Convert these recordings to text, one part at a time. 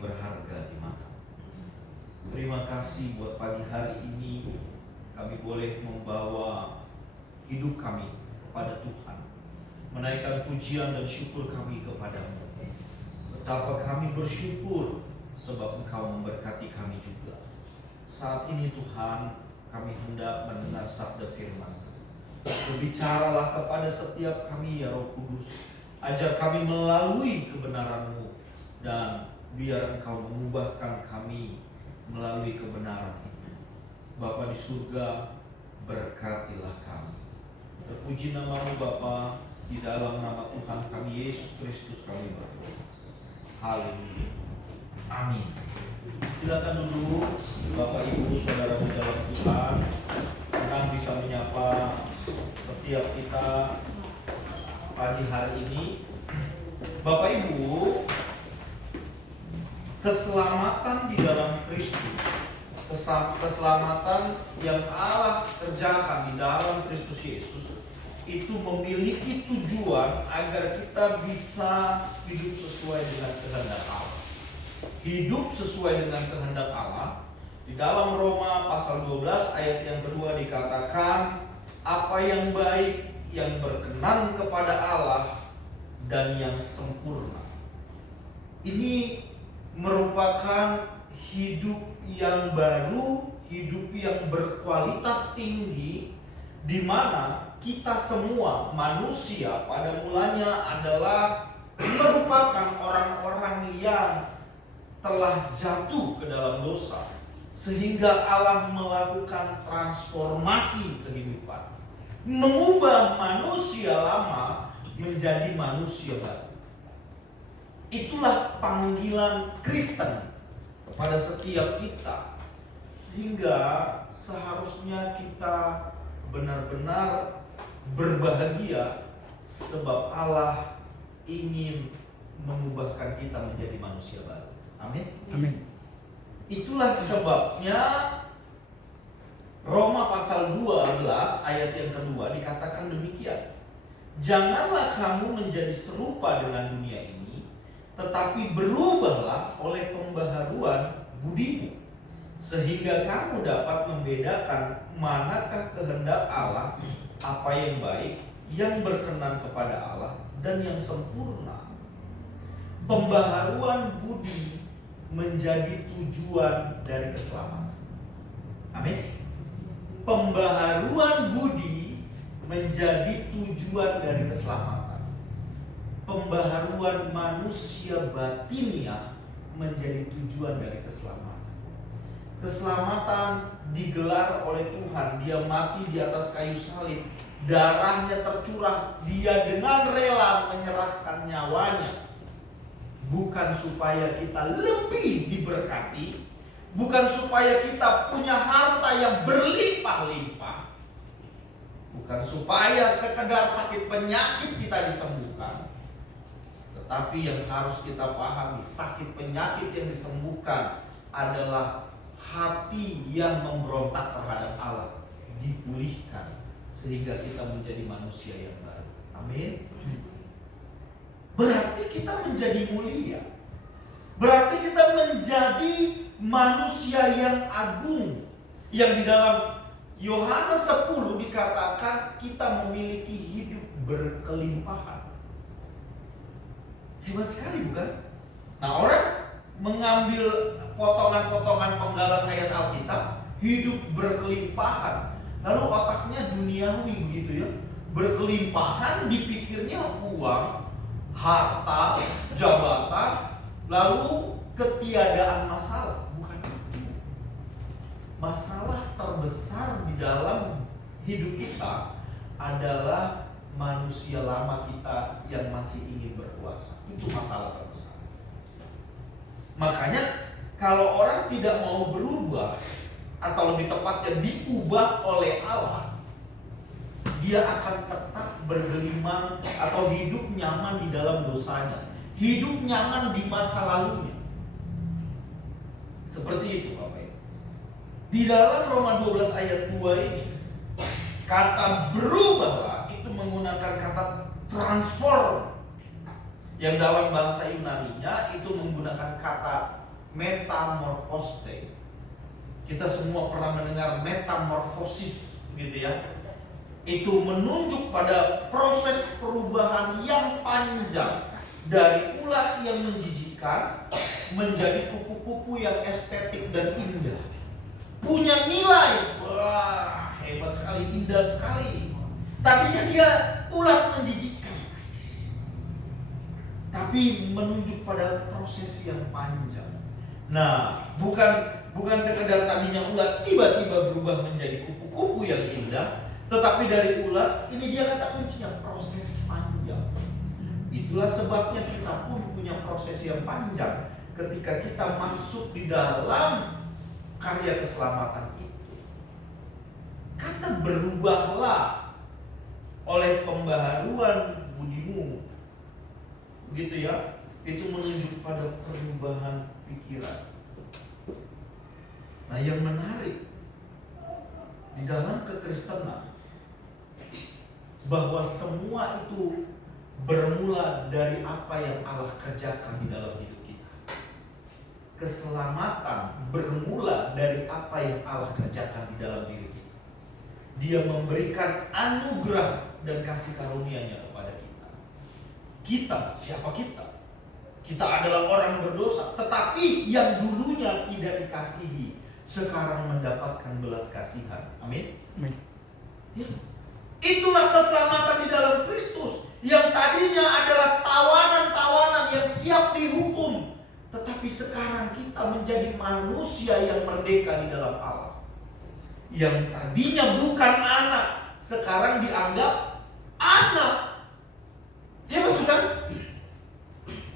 kami berharga di mata. Terima kasih buat pagi hari ini kami boleh membawa hidup kami kepada Tuhan, menaikkan pujian dan syukur kami kepadamu. Betapa kami bersyukur sebab Engkau memberkati kami juga. Saat ini Tuhan, kami hendak mendengar sabda firman. Berbicaralah kepada setiap kami ya Roh Kudus. Ajar kami melalui kebenaran-Mu, dan biar Engkau mengubahkan kami melalui kebenaran itu. Bapa di surga, berkatilah kami. Terpuji nama-Mu Bapa, di dalam nama Tuhan kami Yesus Kristus kami berdoa. Haleluya. Amin. Silakan duduk, Bapak Ibu, Saudara di dalam Tuhan. Senang bisa menyapa setiap kita pagi hari ini. Bapak Ibu, keselamatan di dalam Kristus, keselamatan yang Allah kerjakan di dalam Kristus Yesus, itu memiliki tujuan agar kita bisa hidup sesuai dengan kehendak Allah. Hidup sesuai dengan kehendak Allah. Di dalam Roma pasal 12 ayat yang kedua dikatakan, apa yang baik, yang berkenan kepada Allah, dan yang sempurna. Ini merupakan hidup yang baru, hidup yang berkualitas tinggi, di mana kita semua manusia pada mulanya adalah merupakan orang-orang yang telah jatuh ke dalam dosa, sehingga Allah melakukan transformasi kehidupan, mengubah manusia lama menjadi manusia baru. Itulah panggilan Kristen kepada setiap kita, sehingga seharusnya kita benar-benar berbahagia sebab Allah ingin mengubahkan kita menjadi manusia baru. Amin. Amin. Itulah sebabnya Roma pasal 12 ayat yang kedua dikatakan demikian. Janganlah kamu menjadi serupa dengan dunia ini, tetapi berubahlah oleh pembaharuan budimu, sehingga kamu dapat membedakan manakah kehendak Allah, apa yang baik, yang berkenan kepada Allah, dan yang sempurna. Pembaharuan budi menjadi tujuan dari keselamatan. Amin. Pembaharuan budi menjadi tujuan dari keselamatan. Pembaharuan manusia batiniah menjadi tujuan dari keselamatan. Keselamatan digelar oleh Tuhan. Dia mati di atas kayu salib, darahnya tercurah, dia dengan rela menyerahkan nyawanya, bukan supaya kita lebih diberkati, bukan supaya kita punya harta yang berlimpah-limpah, bukan supaya sekedar sakit penyakit kita disembuhkan. Tetapi yang harus kita pahami, sakit penyakit yang disembuhkan adalah hati yang memberontak terhadap Allah dipulihkan, sehingga kita menjadi manusia yang baru. Amin. Berarti kita menjadi mulia. Berarti kita menjadi manusia yang agung. Yang di dalam Yohanes 10 dikatakan kita memiliki hidup berkelimpahan. Hebat sekali, bukan? Nah, orang mengambil potongan-potongan penggalan ayat Alkitab, hidup berkelimpahan, lalu otaknya duniawi begitu ya. Berkelimpahan dipikirnya uang, harta, jabatan, lalu ketiadaan masalah. Bukan itu. Masalah terbesar di dalam hidup kita adalah manusia lama kita yang masih ingin berkuasa. Itu masalah terbesar. Makanya kalau orang tidak mau berubah, atau lebih tepatnya diubah oleh Allah, dia akan tetap bergelimang atau hidup nyaman di dalam dosanya, hidup nyaman di masa lalunya. Seperti itu Bapak Ibu. Di dalam Roma 12 ayat 2 ini, kata berubahlah itu menggunakan kata transform, yang dalam bahasa Yunaninya itu menggunakan kata metamorphose. Kita semua pernah mendengar metamorfosis, gitu ya. Itu menunjuk pada proses perubahan yang panjang dari ulat yang menjijikkan menjadi kupu-kupu yang estetik dan indah. Punya nilai, wah hebat sekali, indah sekali. Tadinya dia ulat menjijikkan, tapi menunjuk pada proses yang panjang. Nah, bukan sekedar tadinya ulat tiba-tiba berubah menjadi kupu-kupu yang indah, tetapi dari ulat ini dia kata kuncinya proses panjang. Itulah sebabnya kita pun punya proses yang panjang ketika kita masuk di dalam karya keselamatan itu. Kata berubahlah oleh pembaharuan budimu, begitu ya, itu menunjuk pada perubahan pikiran. Nah, yang menarik di dalam kekristenan bahwa semua itu bermula dari apa yang Allah kerjakan di dalam hidup kita. Keselamatan bermula dari apa yang Allah kerjakan di dalam diri kita. Dia memberikan anugerah dan kasih karunia-Nya kepada kita. Kita, siapa kita? Kita adalah orang berdosa, tetapi yang dulunya tidak dikasihi sekarang mendapatkan belas kasihan. Amin. Ya. Itulah keselamatan di dalam Kristus, yang tadinya adalah tawanan-tawanan yang siap dihukum, tetapi sekarang kita menjadi manusia yang merdeka di dalam Allah. Yang tadinya bukan anak, sekarang dianggap anak. Hebat kan?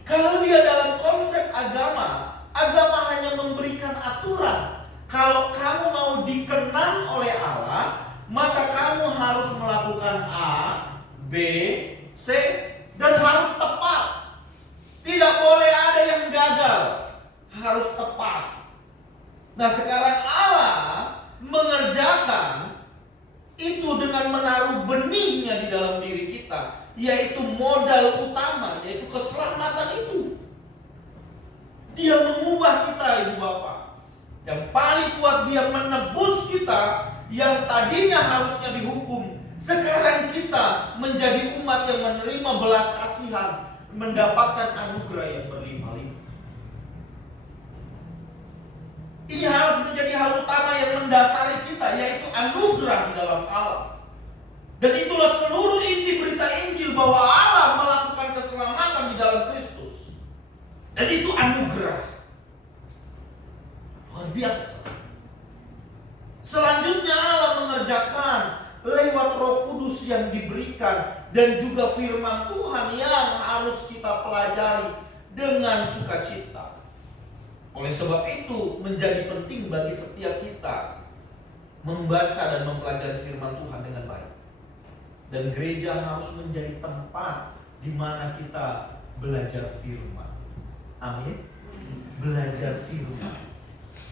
Kalau dia dalam konsep agama, agama hanya memberikan aturan. Kalau kamu mau dikenal oleh Allah, maka kamu harus melakukan A, B, C, dan harus tepat. Tidak boleh ada yang gagal, harus tepat. Nah, sekarang Allah mengerjakan itu dengan menaruh benihnya di dalam diri kita, yaitu modal utama, yaitu keselamatan itu. Dia mengubah kita, Ibu Bapak. Yang paling kuat, dia menebus kita yang tadinya harusnya dihukum. Sekarang kita menjadi umat yang menerima belas kasihan, mendapatkan anugerah yang berlimpah-limpah. Ini harus menjadi hal utama yang mendasari kita, yaitu anugerah di dalam Allah. Dan itulah seluruh inti berita Injil, bahwa Allah melakukan keselamatan di dalam Kristus. Dan itu anugerah luar biasa. Selanjutnya Allah mengerjakan lewat Roh Kudus yang diberikan, dan juga firman Tuhan yang harus kita pelajari dengan sukacita. Oleh sebab itu menjadi penting bagi setiap kita membaca dan mempelajari firman Tuhan dengan baik. Dan gereja harus menjadi tempat di mana kita belajar firman. Amin. Belajar firman.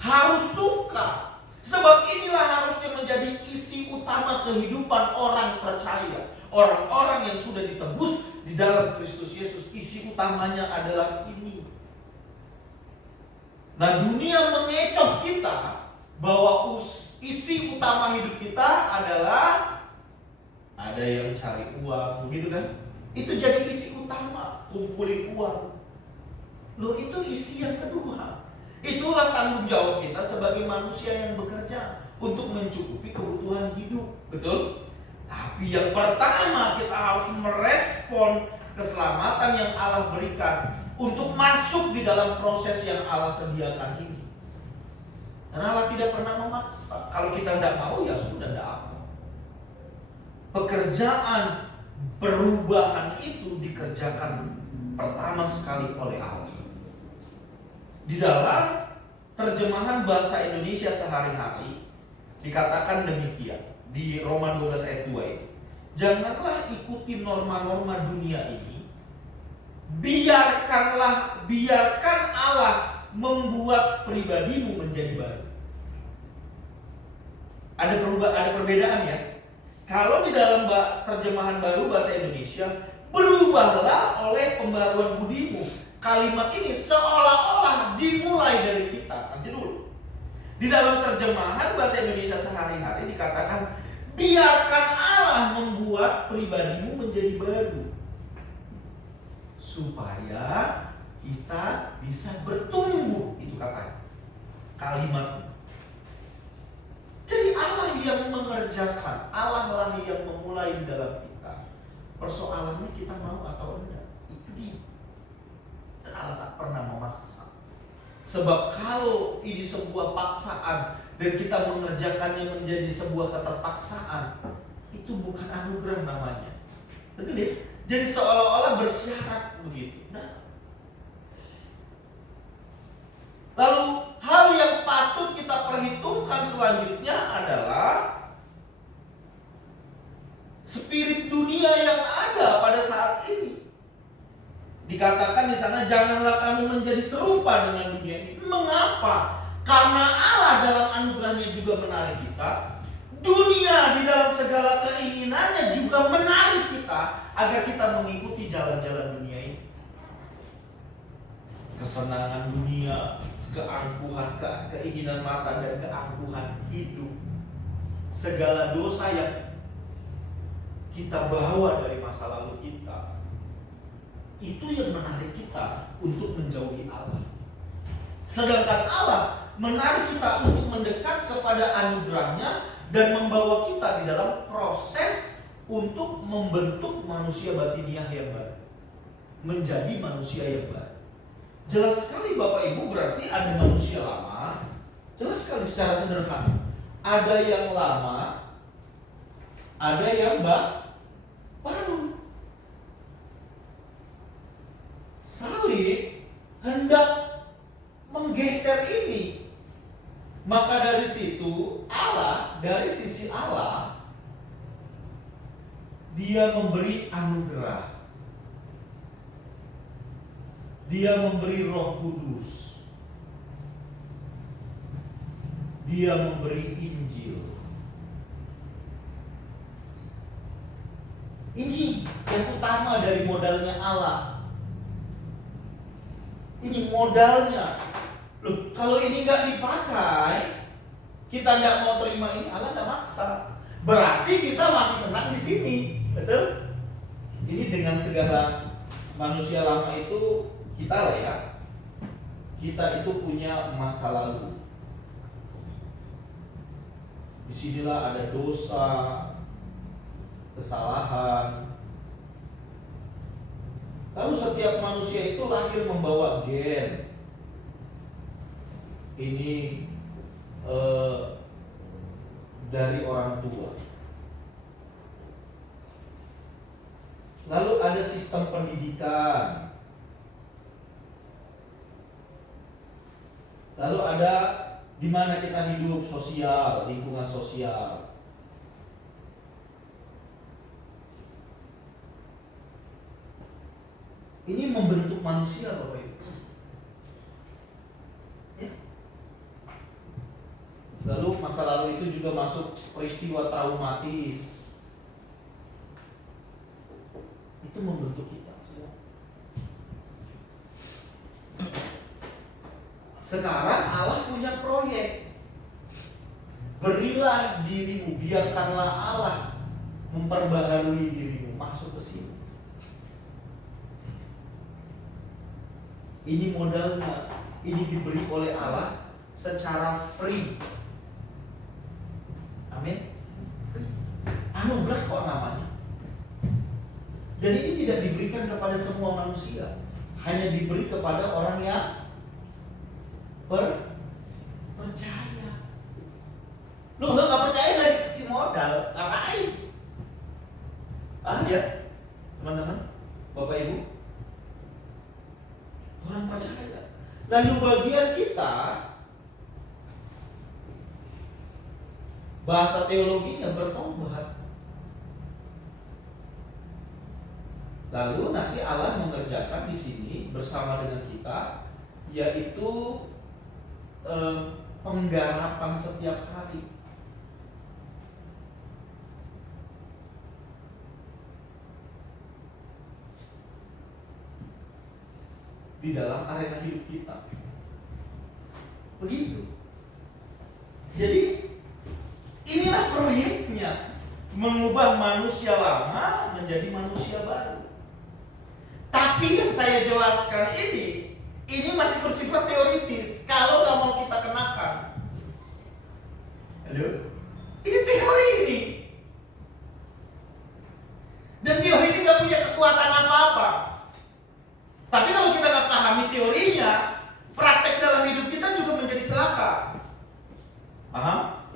Harus suka. Sebab inilah harusnya menjadi isi utama kehidupan orang percaya. Orang-orang yang sudah ditebus di dalam Kristus Yesus, isi utamanya adalah ini. Nah, dunia mengecoh kita bahwa isi utama hidup kita adalah ada yang cari uang, begitu kan? Itu jadi isi utama, kumpulin uang. Loh, itu isi yang kedua. Itulah tanggung jawab kita sebagai manusia yang bekerja untuk mencukupi kebutuhan hidup, betul? Tapi yang pertama, kita harus merespon keselamatan yang Allah berikan untuk masuk di dalam proses yang Allah sediakan ini. Karena Allah tidak pernah memaksa. Kalau kita tidak mau, ya sudah, tidak apa. Pekerjaan perubahan itu dikerjakan pertama sekali oleh Allah. Di dalam terjemahan bahasa Indonesia sehari-hari dikatakan demikian di Roma 12 ayat 2 ini. Janganlah ikuti norma-norma dunia ini. Biarkan Allah membuat pribadimu menjadi baru. Ada perbedaan ya. Kalau di dalam terjemahan baru bahasa Indonesia, berubahlah oleh pembaruan budimu. kalimat ini seolah-olah dimulai dari kita. Nanti dulu. Di dalam terjemahan bahasa Indonesia sehari-hari dikatakan, biarkan Allah membuat pribadimu menjadi baru, supaya kita bisa bertumbuh. Itu katanya, kalimat. Jadi Allah yang mengerjakan, Allah lah yang memulai di dalam kita. Persoalannya kita mau atau enggak, itu dia. Dan Allah tak pernah memaksa. Sebab kalau ini sebuah paksaan dan kita mengerjakannya menjadi sebuah keterpaksaan, itu bukan anugerah namanya. Betul ya? Jadi seolah-olah bersyarat begitu. Nah, lalu hal yang patut kita perhitungkan selanjutnya adalah spirit dunia yang ada pada saat ini. Dikatakan di sana, janganlah kamu menjadi serupa dengan dunia ini. Mengapa? Karena Allah dalam anugerahnya juga menarik kita. Dunia di dalam segala keinginannya juga menarik kita agar kita mengikuti jalan-jalan dunia ini. Kesenangan dunia, keangkuhan, keinginan mata dan keangkuhan hidup. Segala dosa yang kita bawa dari masa lalu kita, itu yang menarik kita untuk menjauhi Allah. Sedangkan Allah menarik kita untuk mendekat kepada anugerahnya dan membawa kita di dalam proses untuk membentuk manusia batiniah yang baru, menjadi manusia yang baru. Jelas sekali Bapak Ibu, berarti ada manusia lama. Jelas sekali secara sederhana, ada yang lama, ada yang baru. Salib hendak menggeser ini. Maka dari situ Allah, dari sisi Allah, Dia memberi anugerah. Dia memberi Roh Kudus. Dia memberi Injil. Ini yang utama dari modalnya Allah. Ini modalnya. Loh, kalau ini nggak dipakai, kita nggak mau terima ini, Allah nggak maksa. Berarti kita masih senang di sini, betul? Ini dengan segala manusia lama itu kita lah ya. Kita itu punya masa lalu. Disinilah ada dosa, kesalahan. Lalu setiap manusia itu lahir membawa gen. Ini dari orang tua. Lalu ada sistem pendidikan. Lalu ada di mana kita hidup, sosial, lingkungan sosial. Ini membentuk manusia, Bapak Ibu. Ya. Lalu masa lalu itu juga masuk peristiwa traumatis. Itu membentuk kita semua. Sekarang Allah punya proyek. Berilah dirimu, biarkanlah Allah memperbaharui dirimu, masuk ke sini. Ini modalnya, ini diberi oleh Allah secara free. Amin. Anugerah kok namanya. Dan ini tidak diberikan kepada semua manusia, hanya diberi kepada orang yang percaya. Lu kalau nggak percaya nggak dikasih modal, ngapain? Ya, teman-teman, Bapak Ibu, orang percaya. Lalu bagian kita, bahasa teologinya bertobat. Lalu nanti Allah mengerjakan di sini bersama dengan kita, yaitu penggarapan setiap hari. di dalam arena hidup kita. Begitu. Jadi inilah proyeknya, mengubah manusia lama menjadi manusia baru. Tapi yang saya jelaskan ini masih bersifat teoritis. Kalau nggak mau kita kenakan, halo, ini teori ini. Dan teori ini nggak punya kekuatan apa-apa. Tapi kalau kita nggak pahami teorinya, praktek dalam hidup kita juga menjadi celaka. Paham?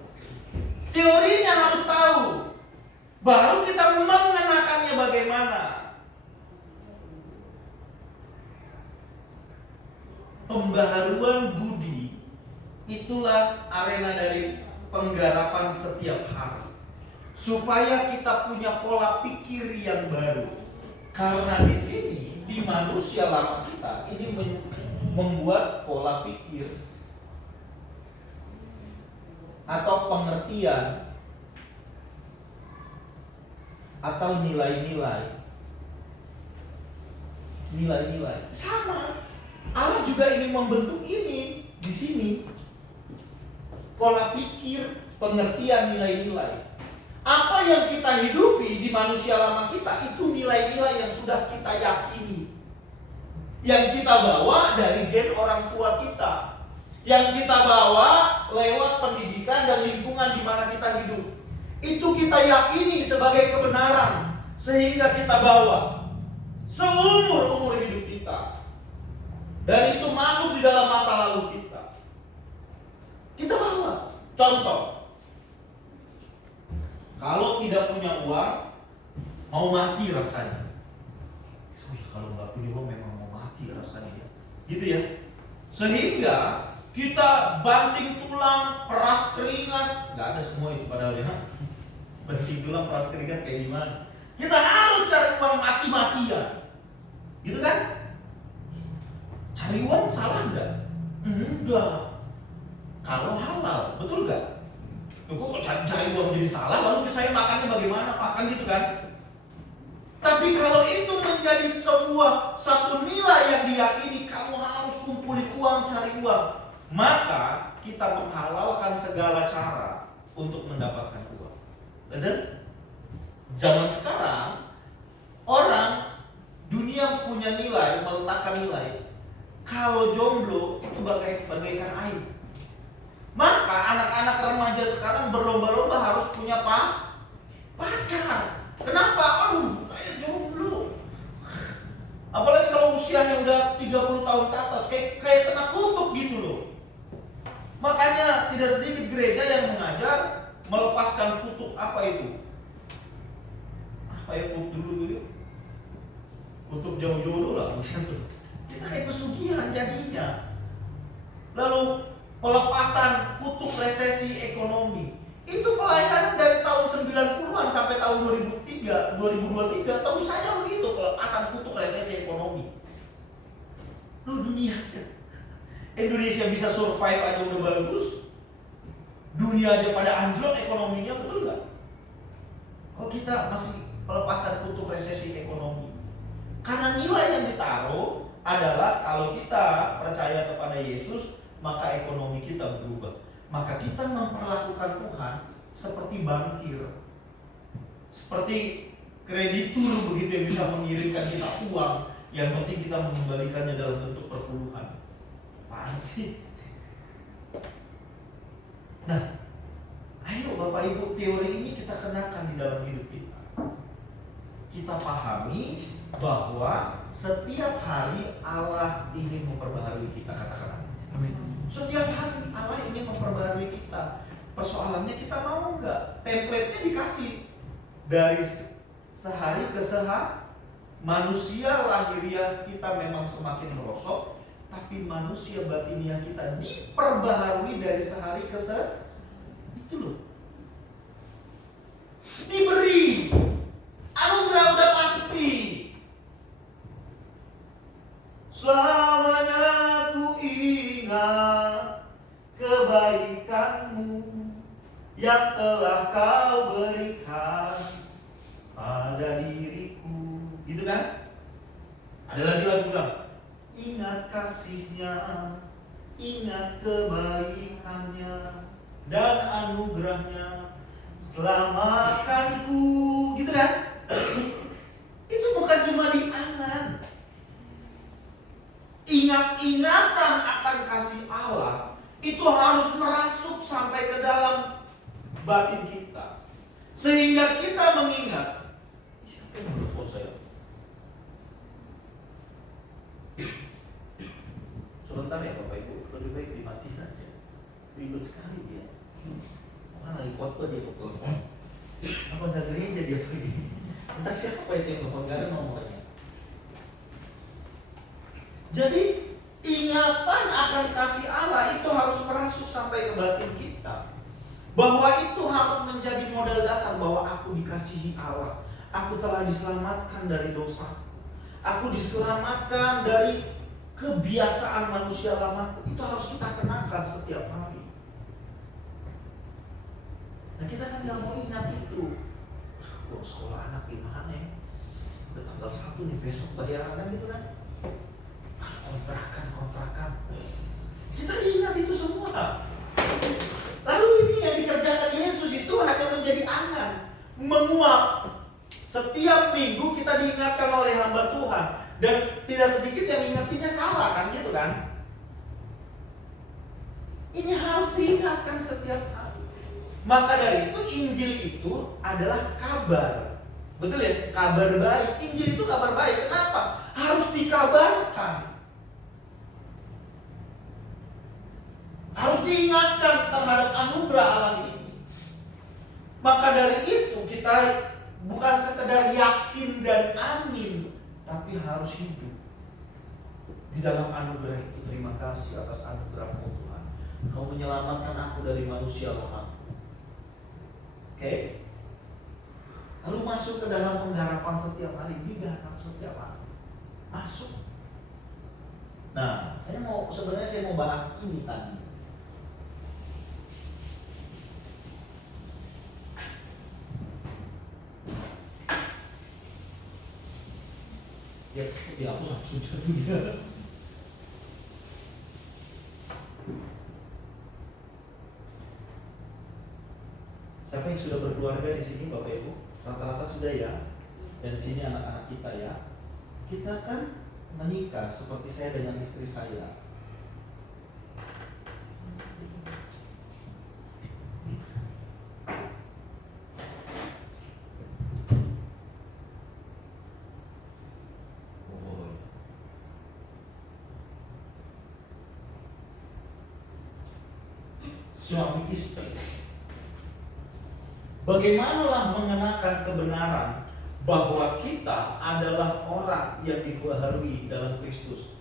Teorinya harus tahu, baru kita mengenakannya bagaimana. Pembaharuan budi itulah arena dari penggarapan setiap hari, supaya kita punya pola pikir yang baru. Karena di sini, di manusia lama kita ini membuat pola pikir atau pengertian atau nilai-nilai sama. Allah juga ingin membentuk ini di sini, pola pikir, pengertian, nilai-nilai. Apa yang kita hidupi di manusia lama kita itu nilai-nilai yang sudah kita yakini, yang kita bawa dari gen orang tua kita, yang kita bawa lewat pendidikan dan lingkungan di mana kita hidup. Itu kita yakini sebagai kebenaran, sehingga kita bawa seumur-umur hidup kita. Dan itu masuk di dalam masa lalu kita. Kita bawa. Contoh, kalau tidak punya uang, mau mati rasanya. Oh ya, kalau nggak punya uang memang mau mati rasanya ya. Gitu ya. Sehingga kita banting tulang, peras keringat. Nggak ada semua itu padahal ya. Banting tulang, peras keringat kayak gimana? Kita harus cari uang mati-matian. Gitu kan? Cari uang salah enggak? Enggak. Kalau halal, betul enggak? Kok cari uang jadi salah, lalu saya makannya bagaimana? Makan gitu kan? Tapi kalau itu menjadi satu nilai yang diyakini, kamu harus kumpulin uang, cari uang, maka kita menghalalkan segala cara untuk mendapatkan uang. Betul? Zaman sekarang, orang dunia punya nilai, meletakkan nilai. Kalau jomblo itu bagaikan air. Maka anak-anak remaja sekarang berlomba-lomba harus punya pacar. Kenapa? Aduh, saya jomblo. Apalagi kalau usianya udah 30 tahun ke atas, kayak kena kutuk gitu loh. Makanya tidak sedikit gereja yang mengajar melepaskan kutuk. Apa itu? Apa ya kutuk dulu? Kutuk jauh-jauh lah. Kita kayak pesugihan jadinya. Lalu pelepasan kutuk resesi ekonomi. Itu pelayanan dari tahun 90-an sampai tahun 2023. Tahu saja begitu, pelepasan kutuk resesi ekonomi. Lu dunia aja. Indonesia bisa survive aja udah bagus. Dunia aja pada anjlok ekonominya, betul gak? Kok kita masih pelepasan kutuk resesi ekonomi? Karena nilai yang ditaruh adalah kalau kita percaya kepada Yesus, maka ekonomi kita berubah. Maka kita memperlakukan Tuhan seperti bankir, seperti kreditur begitu, yang bisa mengirimkan kita uang. Yang penting kita mengembalikannya dalam bentuk perpuluhan. Apaan sih? Nah, ayo Bapak Ibu, teori ini kita kenakan di dalam hidup kita. Kita pahami bahwa setiap hari Allah ingin memperbaharui kita, katakan amin. Setiap hari Allah ingin memperbaharui kita. Persoalannya kita mau nggak? Template-nya dikasih dari sehari ke sehari. Manusia lahiriah kita memang semakin merosot, tapi manusia batiniah kita diperbaharui dari sehari ke sehari. Itu loh. Diberi anugerah udah pasti. Selamanya ku ingat kebaikanmu yang telah kau berikan pada diriku. Gitu kan? Ada lagi lagu bilang, Ingat kasih-Nya, ingat kebaikan-Nya dan anugerah-Nya, selamatkanku, gitu kan? Itu bukan cuma diangan. Ingat-ingatan akan kasih Allah itu harus merasuk sampai ke dalam batin kita, sehingga kita mengingat. Siapa yang menelpon saya? Sebentar ya Bapak Ibu, lebih baik dimatiin aja. Ribet sekali dia. Orang lagi khotbah dia telepon. Apa nggak gereja dia pergi? Entah siapa itu yang telepon, nggak ada nomornya. Jadi ingatan akan kasih Allah itu harus merasuk sampai ke batin kita, bahwa itu harus menjadi modal dasar bahwa aku dikasihi Allah, aku telah diselamatkan dari dosa, aku diselamatkan dari kebiasaan manusia lamaku. Itu harus kita kenakan setiap hari. Nah kita kan nggak mau ingat itu. Wah, sekolah anak gimana ya? Udah tanggal 1 nih, besok bayaran gitu kan? Kontrakan. Kita ingat itu semua. Lalu ini yang dikerjakan Yesus itu hanya menjadi angan, menguap. Setiap minggu kita diingatkan oleh hamba Tuhan, dan tidak sedikit yang ingatinya salah kan, gitu kan? Ini harus diingatkan setiap hari. Maka dari itu Injil itu adalah kabar. Betul ya? Kabar baik. Injil itu kabar baik. Kenapa? Harus dikabarkan. Harus diingatkan terhadap anugerah Allah ini. Maka dari itu kita bukan sekedar yakin dan amin, tapi harus hidup di dalam anugerah itu. Terima kasih atas anugerah-Mu Tuhan. Kau menyelamatkan aku dari manusia lemah. Oke? Lalu masuk ke dalam pengharapan setiap hari, digarap setiap hari. Masuk. Nah, sebenarnya saya mau bahas ini tadi. Ya, dihapus sudah dunia. Siapa yang sudah berkeluarga di sini, Bapak Ibu? Rata-rata sudah ya. Dan di sini anak-anak kita ya. Kita kan menikah seperti saya dengan istri saya. Suami istri. Bagaimanalah mengenakan kebenaran bahwa kita adalah orang yang dibaharui dalam Kristus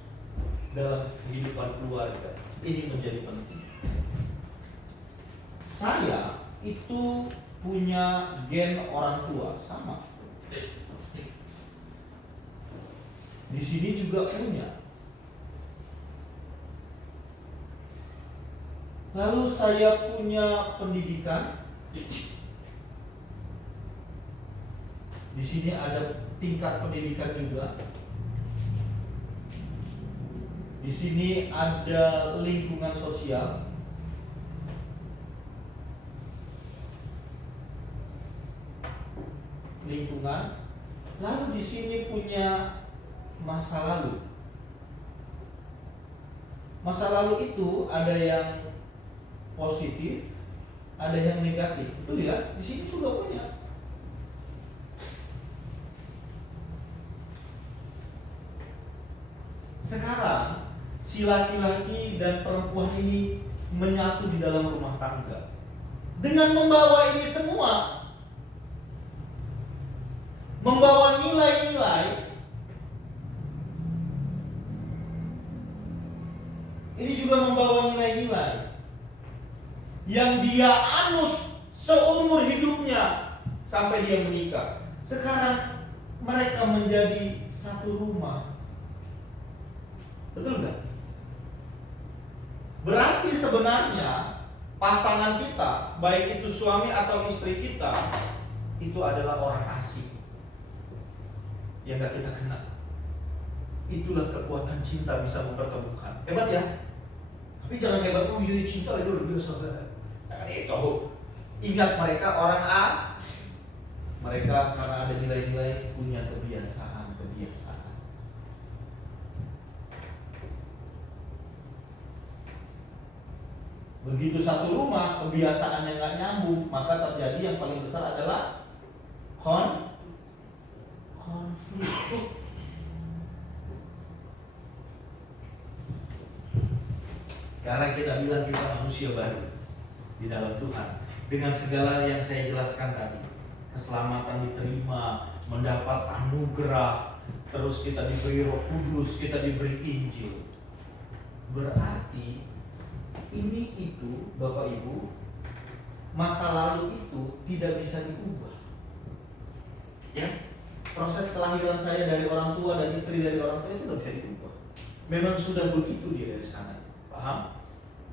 dalam kehidupan keluarga. Ini menjadi penting. Saya itu punya gen orang tua sama. Di sini juga punya. Lalu saya punya pendidikan. Di sini ada tingkat pendidikan juga. Di sini ada lingkungan sosial. Lingkungan. Lalu di sini punya masa lalu. Masa lalu itu ada yang positif, ada yang negatif. Betul ya? Di sini juga punya. Sekarang si laki-laki dan perempuan ini menyatu di dalam rumah tangga. Dengan membawa ini semua, membawa nilai-nilai, ini juga membawa nilai-nilai yang dia anut seumur hidupnya sampai dia menikah. Sekarang mereka menjadi satu rumah. Betul nggak? Berarti sebenarnya pasangan kita, baik itu suami atau istri kita, itu adalah orang asing yang gak kita kenal. Itulah kekuatan cinta bisa mempertemukan. Hebat ya? Tapi jangan hebat, oh iya cinta itu luar biasa banget. Jangan itu. Ingat mereka orang A. Mereka karena ada nilai-nilai punya kebiasaan. Begitu satu rumah kebiasaan yang nggak nyambung, maka terjadi yang paling besar adalah konflik. Sekarang kita bilang kita manusia baru di dalam Tuhan. Dengan segala yang saya jelaskan tadi, keselamatan diterima, mendapat anugerah, terus kita diberi Roh Kudus, kita diberi Injil. Berarti ini itu Bapak Ibu, masa lalu itu tidak bisa diubah. Ya, proses kelahiran saya dari orang tua dan istri dari orang tua itu tidak bisa diubah. Memang sudah begitu dia dari sana. Paham?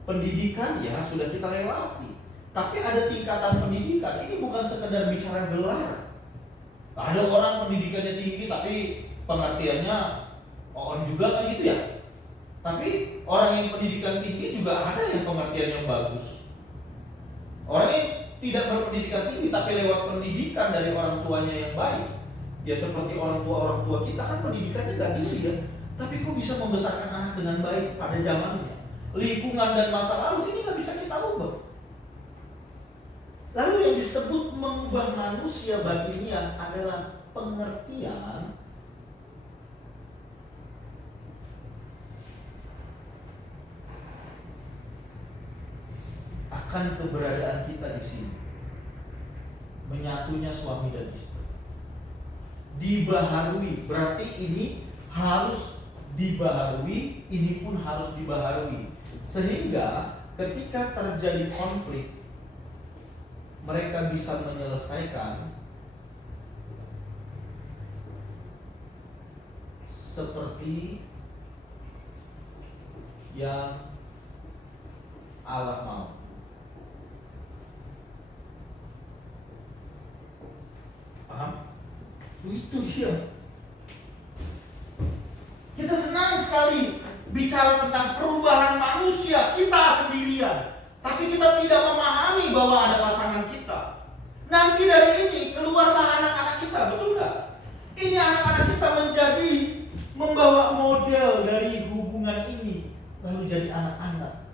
Pendidikan ya sudah kita lewati. Tapi ada tingkatan pendidikan. Ini bukan sekedar bicara gelar. Ada orang pendidikannya tinggi tapi pengertiannya on juga kan gitu ya. Tapi orang yang pendidikan tinggi juga ada yang pengertian yang bagus. Orang yang tidak berpendidikan tinggi tapi lewat pendidikan dari orang tuanya yang baik. Ya seperti orang tua kita kan pendidikannya gak tinggi ya. Tapi kok bisa membesarkan anak dengan baik pada zamannya. Lingkungan dan masa lalu ini gak bisa kita ubah. Lalu yang disebut mengubah manusia baginya adalah pengertian akan keberadaan kita di sini. Menyatunya suami dan istri. Dibaharui, berarti ini harus dibaharui, ini pun harus dibaharui. Sehingga ketika terjadi konflik, mereka bisa menyelesaikan seperti yang Allah mau. Paham? Itu dia. Kita senang sekali bicara tentang perubahan manusia kita sendirian, tapi kita tidak memahami bahwa ada pasangan kita. Nanti dari ini keluarlah anak-anak kita, betul nggak? Ini anak-anak kita menjadi membawa model dari hubungan ini, lalu jadi anak-anak.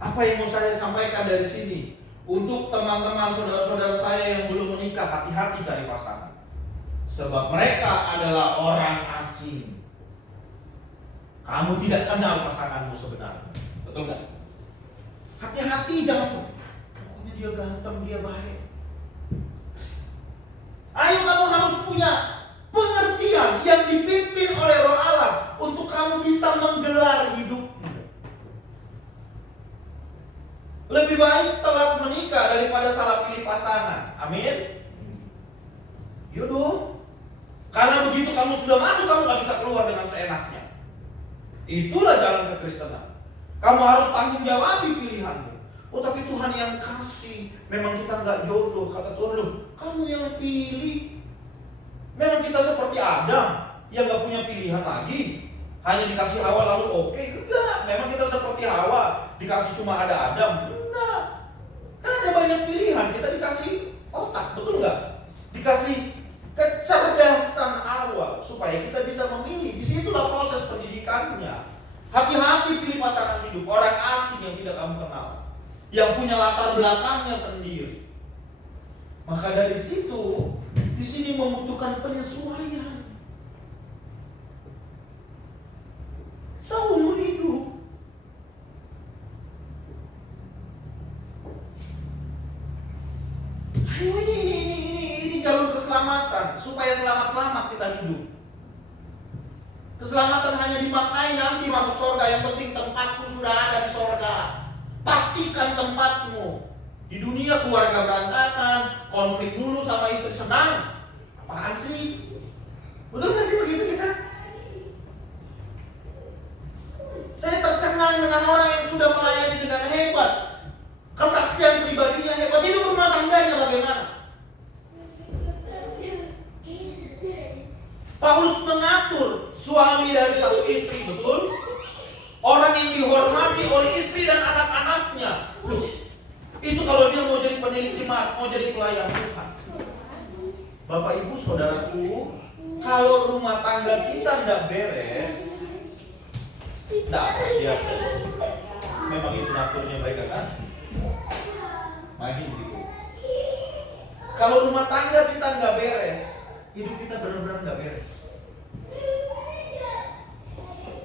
Apa yang mau saya sampaikan dari sini? Untuk teman-teman saudara-saudara saya yang belum menikah, hati-hati cari pasangan. Sebab mereka adalah orang asing. Kamu tidak kenal pasanganmu sebenarnya. Betul nggak? Hati-hati, jangan pokoknya dia ganteng, dia baik. Ayo kamu harus punya pengertian yang dipimpin oleh Roh Allah untuk kamu bisa menggelar hidupmu. Lebih baik telat menikah daripada salah pilih pasangan. Amin. Yaudah. Karena begitu kamu sudah masuk, kamu gak bisa keluar dengan seenaknya. Itulah jalan kekristenan. Kamu harus tanggung jawab pilihanmu. Oh tapi Tuhan yang kasih. Memang kita gak jodoh. Kata Tuhan, loh kamu yang pilih. Memang kita seperti Adam yang gak punya pilihan lagi. Hanya dikasih Hawa lalu oke. Enggak, memang kita seperti Hawa. Dikasih cuma ada Adam. Enggak. Kan ada banyak pilihan. Kita dikasih otak, betul gak? Dikasih kecerdasan awal supaya kita bisa memilih. Disitulah proses pendidikannya. Hati-hati pilih pasangan hidup orang asing yang tidak kamu kenal, yang punya latar belakangnya sendiri. Maka dari situ, di sini membutuhkan penyesuaian. Seumur hidup. Ayo ini jalur keselamatan supaya selamat-selamat kita hidup. Keselamatan hanya dimaknai nanti masuk surga. Yang penting tempatku sudah ada di surga. Pastikan tempatmu. Di dunia keluarga berantakan, konflik dulu sama istri, senang. Apaan sih? Betul gak sih begitu kita? Saya tercengang dengan orang yang sudah melayani dengan hebat, kesaksian pribadinya hebat, hidup rumah tangganya bagaimana? Paulus mengatur suami dari satu istri, betul? Orang yang dihormati oleh istri dan anak-anaknya. Loh, itu kalau dia mau jadi penilik jemaat, mau jadi pelayan Tuhan. Bapak ibu saudaraku, kalau rumah tangga kita tidak beres, tidak, ya memang itu naturnya mereka kan? Makin begitu. Kalau rumah tangga kita nggak beres, hidup kita benar-benar nggak beres.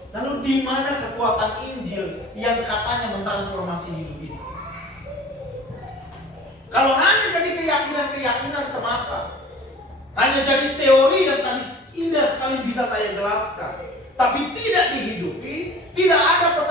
Lalu di mana kekuatan Injil yang katanya mentransformasi hidup ini? Kalau hanya jadi keyakinan-keyakinan semata, hanya jadi teori yang tadi indah sekali bisa saya jelaskan, tapi tidak dihidupi, tidak ada